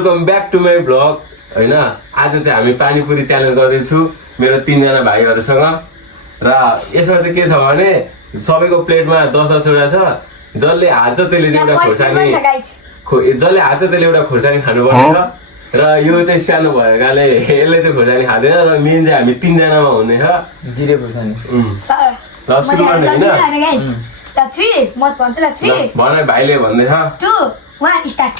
Welcome back to my vlog होइन। आज चाहिँ हामी पानीपुरी च्यालेन्ज गर्दैछु मेरो 3 जना भाइहरूसँग र यसमा चाहिँ के छ भने सबैको प्लेटमा 10-10 वटा छ। जसले हार्छ त्यसले चाहिँ एउटा खोर्सानी खानुपर्ने छ र यो चाहिँ सानो भएकाले यसले चाहिँ खोर्सानी खाँदैन र मेन चाहिँ हामी 3 जनामा हुने छ जिरे खोर्सानी। ल सुरु गर्ने हैन भन भाइले भन्दै छ 2 1 स्टार्ट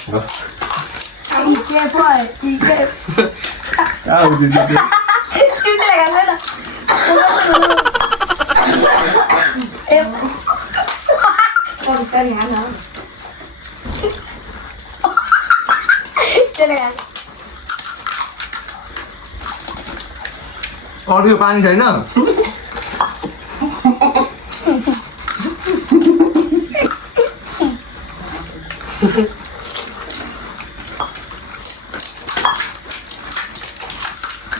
अरू पानी छैन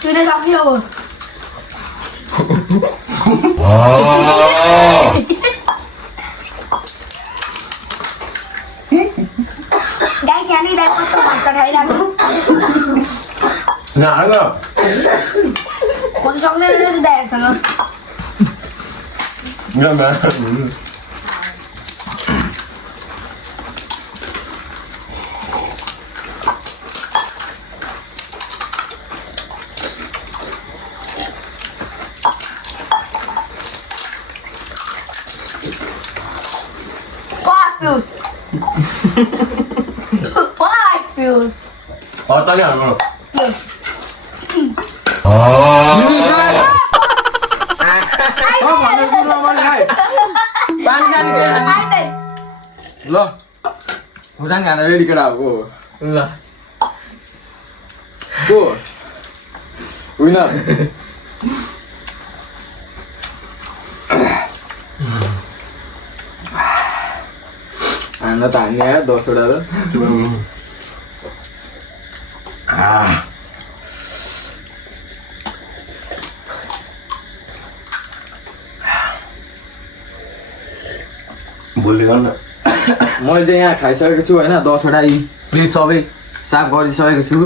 Sudah sakit apa? Guys, yang ni dah potong makan hari dah. Nah, enggak. Potong ni dah dah sana. Enggak. Five views. Oh, tadi apa? ल खोर्सानी खाना रेडी केटा हो ल को होइन हामीलाई त हान्ने आयो 10 वटा त बोल्दै गर्नु मैले चाहिँ यहाँ खाइसकेको छु होइन 10 वटा यी प्लेट सबै साफ गरिसकेको छु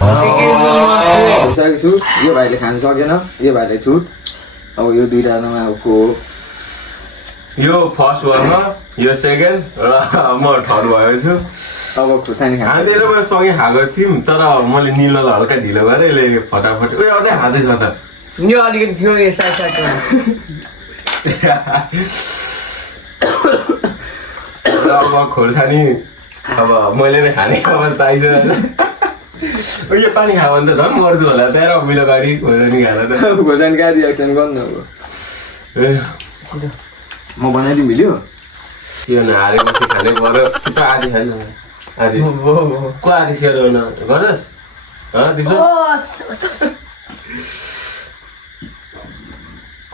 खाइसकेको छु। यो भाइले खान सकेन यो भाइले छुट अब यो दुईटामा अब को यो फर्स्ट भएन यो सेकेन्ड र म थर्ड भएको छु। अब खुर्सानी खान्छ हातेर म सँगै खाएको थियौँ तर मैले निलोलाई हल्का ढिलो गरेँ यसले फटाफट उयो अझै खाँदैछ त यो अलिकति थियो यो साइड अब खोर्सानी अब मैले नै खाने अवस्था आइसक्यो। यो पानी खायो भने त झन् मर्छु होला त्यहाँ अघिल्लो गाडी खोर्सानी खाएर त खोर्सानी कहाँ रिएक्सन गर्नु अब म बनाइदिउँ भिडियो के भने हारेपछि खानै पर्यो कि त आधी खानु आधी को आधी सेयर गर्न गर्नुहोस्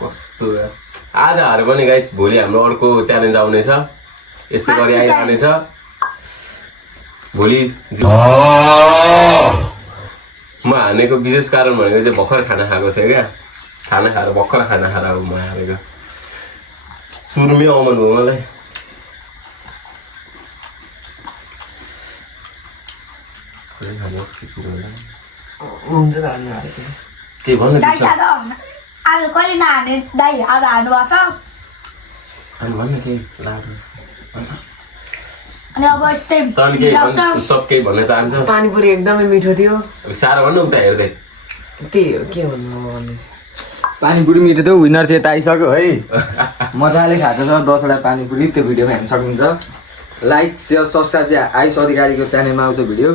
कस्तो आज हारे पनि गाइस भोलि हाम्रो अर्को च्यालेन्ज आउनेछ यस्तै गरी आइरहनेछ भोलि। म हार्नेको विशेष कारण भनेको चाहिँ भर्खर खाना खाएको थिएँ क्या खाना खाएर भर्खर खाना खाएर अब म हारेको सुरुमै अमन भयो मलाई के भन्नु आज कहिले नहाने दाइ आज हार्नु भएको छ भन्नु केही लाग्छ अनि अब यस्तै सब केही भन्न चाहन्छ पानीपुरी एकदमै मिठो थियो साह्रो भन्नु उता हेर्दै त्यही हो के भन्नु म भन्दैछु पानीपुरी मिठो थियो विनर चाहिँ आइसक्यो है मजाले खाएको छ 10 वटा पानीपुरी त्यो भिडियोमा हेर्न सक्नुहुन्छ। लाइक सेयर सब्सक्राइब चाहिँ आइस अधिकारीको च्यानलमा आउँछ भिडियो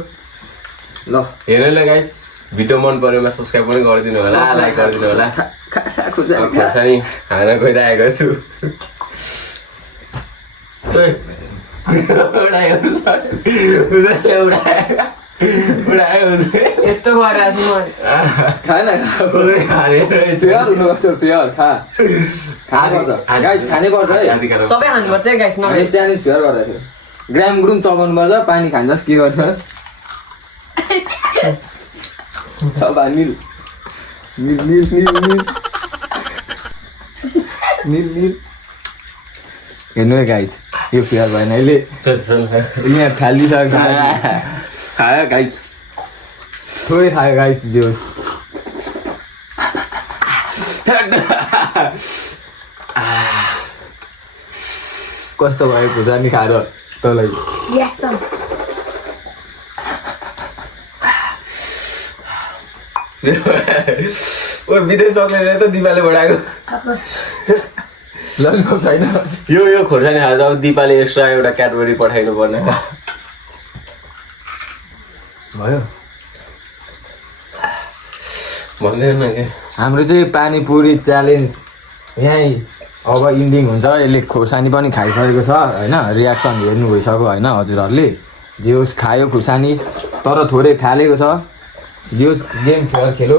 ल हेर्नुलाई गाइस भिडियो मन परेमा सब्सक्राइब पनि गरिदिनु होला लाइक गरिदिनु होला। खोर्सानी खाना गइरहेको छु यस्तो गरेर छु म खाना खानै पर्छ है सबै खानुपर्छ है गाइस हामीले च्यालेन्ज फेयर गर्दा थियो ग्राम गुडुम चबाउनु पर्छ पानी खान्छस् के गर्छस् चबा निल निल निल निल निल निल निल हेर्नु है गाइस यो फेयर भएन अहिले यहाँ फालिसक्यो खायो गाइस थोरै खायो गाइस जे होस् कस्तो भयो खुर्सानी खाएर तँलाई रियाक्सन ओ विदेश सक्ने त दिपाले बढाएको लन्को छैन यो खोर्सानी खाएर अब दिपाले एक्स्ट्रा एउटा क्याडबरी पठाइनु पर्ने भयो भन्दैन कि हाम्रो चाहिँ पानीपुरी च्यालेन्ज यहीँ अब इन्डिङ हुन्छ यसले खुर्सानी पनि खाइसकेको छ होइन रियाक्सन हेर्नु भइसक्यो होइन हजुरहरूले जे होस् खायो खुर्सानी तर थोरै फालेको छ जे होस् गेम खेलो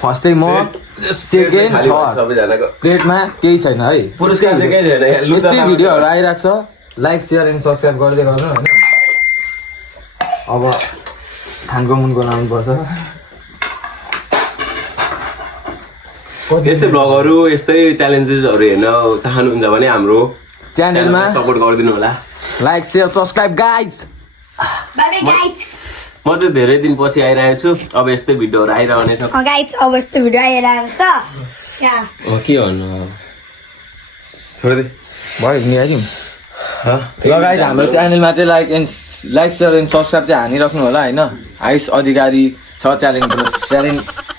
फर्स्टै म सेकेन्ड थर्ड सबैजनाको प्लेटमा केही छैन है पुरस्कार चाहिँ केही छैन यहाँ लुगा यस्तै भिडियोहरू आइरहेको छ लाइक सेयर एन्ड सब्सक्राइब गर्दै गर्नु होइन अब खानको मुनको लाउनुपर्छ यस्तै ब्लगहरू यस्तै च्यालेन्जेसहरू हेर्न चाहनुहुन्छ भने हाम्रो च्यानलमा सपोर्ट गरिदिनु होला like share subscribe guys by by guys म चाहिँ धेरै दिन पछि आइरहेको छु अब यस्तै भिडियोहरू आइरहनेछ गाइज अब यस्तो भिडियो आइरहेको छ यहाँ के भन्नु छोडिदे भयो नि आइदिउँ ल गाइज हाम्रो च्यानलमा चाहिँ लाइक सेयर एन्ड सब्सक्राइब चाहिँ हानिराख्नु होला होइन आयुष अधिकारी छ च्यालेन्ज